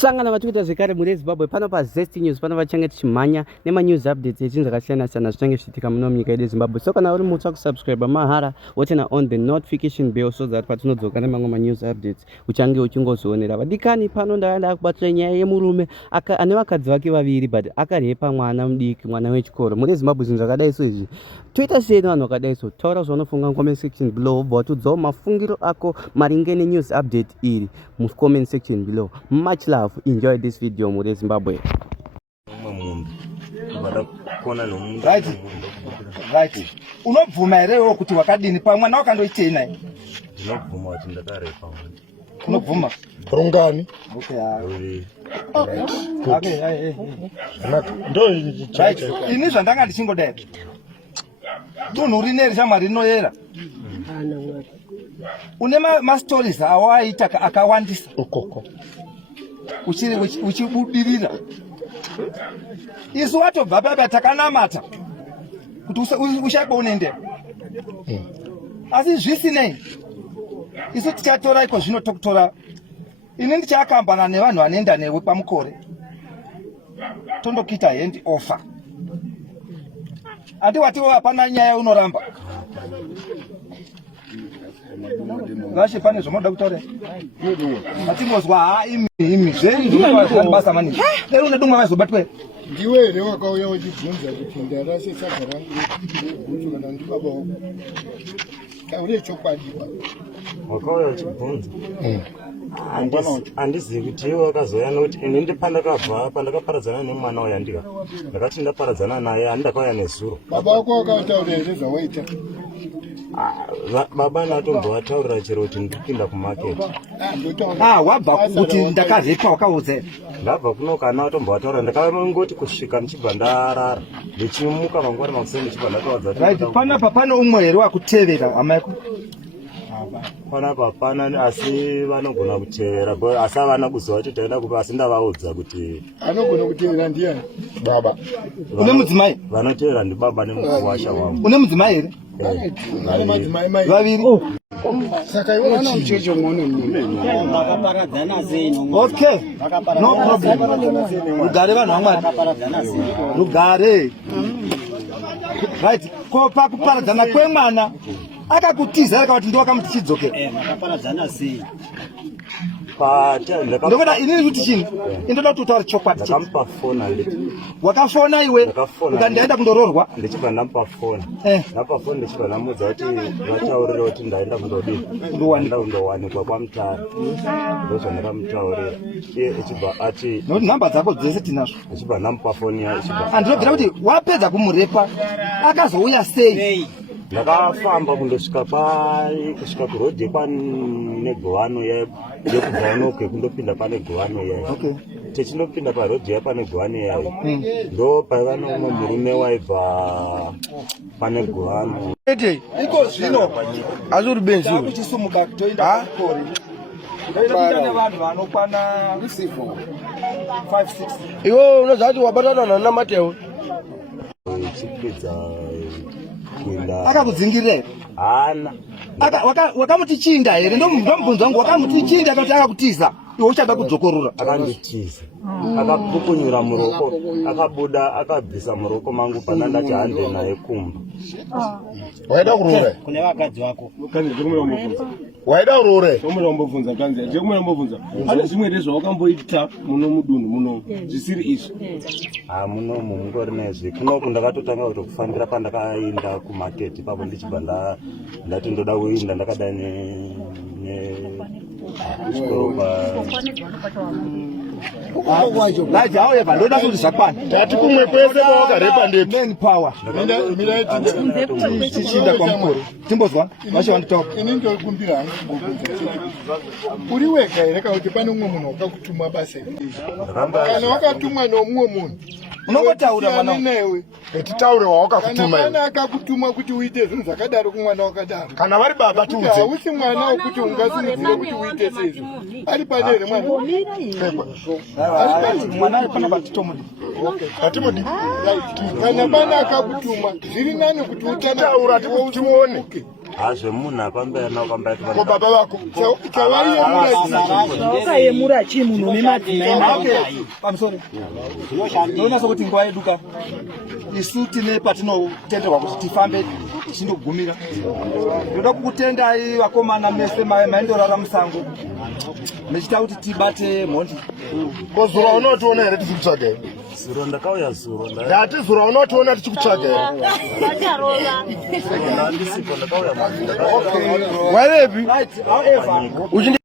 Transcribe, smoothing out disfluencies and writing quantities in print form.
Sangana vatukuita zvekare muri Zimbabwe pano pa Zesty News pano vachangeti chimhanya nema news updates echinhu zvakasiyana siyana zvichange zvichiitika muno munyika yedu Zimbabwe. So kana uri mutsva kusubscribe mahara wotena on the notification bell so that patinodzoka nemamwe news updates uchange uchingozvionera. Vadikani pano ndaenda kubatira nyaya yemurume ane vakadzi vake vaviri but akarepa mwana mudiki, mwana wechikoro. Muri Zimbabwe zvinhu zvakadai so izvi toita sei vanhu vakadai so? Taura zvaunofunga comment section below botudzawo mafungiro ako maringe news update iri mu comment section below. Much love, enjoy this video muri Zimbabwe. Right. Unobvuma here wewe kuti wakadini pa mwana wakandoitei naye? Unobvuma kuti ndakarepa mwana. Unobvuma? Rongani. Okay. Okay. Ndo right. Ini zvandanga ndichingodai. Tunhu rineri shamwari rinoyera. Une ma stories awaita akawandisa. Ukoko. Uchibudirira. Isu watobva baba takanamata kuti ushaiba unoendera. Asi zvisinei isu tichatora iko zvino tokutora. Ini ndichakambana nevanhu vanoenda newe pamukore tondokita hand offer. Ati wati hapana nyaya unoramba. Ngashi pane zvomoda kutaura. Atimozwa imi zveni basa mani. Lero unedumwa vazobatwe. Ndiwe ere wakauya uchibvunza kuti ndarase saka rangu kuti kana ndi baba wako. Kaure chokwadi ba. Wakauya uchibvunza. Andizivi kuti iwe wakazoya noti ini ndipandakabva pandakaparadzana nemwana wayandika. Ndakati ndaparadzana naye handakauya nezuro. Baba wako wakataura ere zvawaita? Baba natomboataurira chero kuti ndipinda kumarket. Wabva kuti ndakarepa wakaudza. Ndabva kuno kana watomboataurira ndakamangoti kusvika ndichibva ndarara. Ndichimuka mangwana makuseni ndichibva ndataudza. Right, panapa pano umwe here wakutevera hama yako? Panapa pana asi vanogona kutevera asi havana kuziva kuti taenda kupa asi ndavaudza kuti anogona kutevera ndiani? Baba. Une mudzimai? Vanotevera ndibaba nemuwasha wangu. Une mudzimai here? Vaviri. Saka iwe ana uchecho mwana mimi. Vakaparadzana zeno. Okay. No problem. Rugare vanhu vamwari. Rugare. Right. Ko pakuparadzana kwemwana akakutiza akati ndowakamuti chidzoke. Vakaparadzana sei? Ndokuda inini kuti chini? Indoda kutaura chokwadi. Ndakampa phone anditi. Wakafona iwe? Ukandaenda kundororwa? Ndichibva ndampa phone. Ndapa phone ndichibva ndamudza kuti vataurira kuti ndaenda kundodini. Kundowanikwa kwaMutare. Ndozvandakamutaurira. Iye ichibva ati noti nhamba dzako dzese tinazvo. Ndichibva ndamupa phone ya ichibva. Andinobvira kuti wapedza kumurepa akazouya sei? Ndakafamba kundosvika kusvika kurodhi pane Govano yekubva inoke kundopinda pane Govano yayo. Okay. Techindopinda parodhi yapane Govano yayo. Ndo paiva nomumwe murume waibva pane Govano. Iko zvino Azuri benzi. takuchisumuka toenda kukori. Toenda nevanhu vanokwana 5-6. Iwo unoziva kuti wabatana naMateo. Chipedza kuenda. Akakudzingirira? Hana. Wakamuti chinda here? Ndomubvunza wangu wakamuti chinda kuti akakutiza. Iwe uchada kudzokorora. Akanditiza. Akapukunyura muroko. Akabuda akabvisa muroko mangu pana ndati hande naye kumba. Waida kurore? Kune vakadzi vako. Kanzi ndikumira mbobvunza. Waida urore? Ndikumira mbobvunza kanzi. Ndikumira mbobvunza. Pane zvimwe ndezvawakamboita muno mudunhu muno zvisiri izvi. Muno mungori nezvi. Kuno ndakatotanga kutokufambira pandakaenda kumarket papo ndichibva ndati ndoda kuinda ndakadai Laji auye pandoda kuti zvakwana. Tati kumwe kwese wakarepa ndepi. Man power. Tichinda kwamukuru. Timbozwa? Vashe vanditoka. Ini ndokumbira hangu kubvunza. Uri wega here kuti pane umwe munhu wakakutuma basa iri? Kana wakatumwa nomumwe munhu unongotaura mwana newe. Titaure wawakakutuma. Kana akakutuma kuti uite zvinhu zvakadaro kumwana wakadaro. Kana vari baba tuudze. Hausi mwana wekuti ungasimudzire kuti uite sezvo. Ari pane here mwana? Mwana ari pana batitomudi. Batimudi. Kana pana akakutuma zviri nani kuti utana ura timuone. hazve munhu apambena ukambaiti ko baba vako wakayemura chii munhu une madzimai pamusoro unonasa kuti nguva yeduka isu tine patinotenderwa kuti tifambe tichindogumira. Ndoda kukutendai vakomana mese maindorara musango mechita kuti tibate mhondi. Ko zuro unotiona here tichikutsvaga? zuro ndakauya zuro ndati zuro unotiona tichikutsvaga? ndandisipo ndakauya warepi? Right, however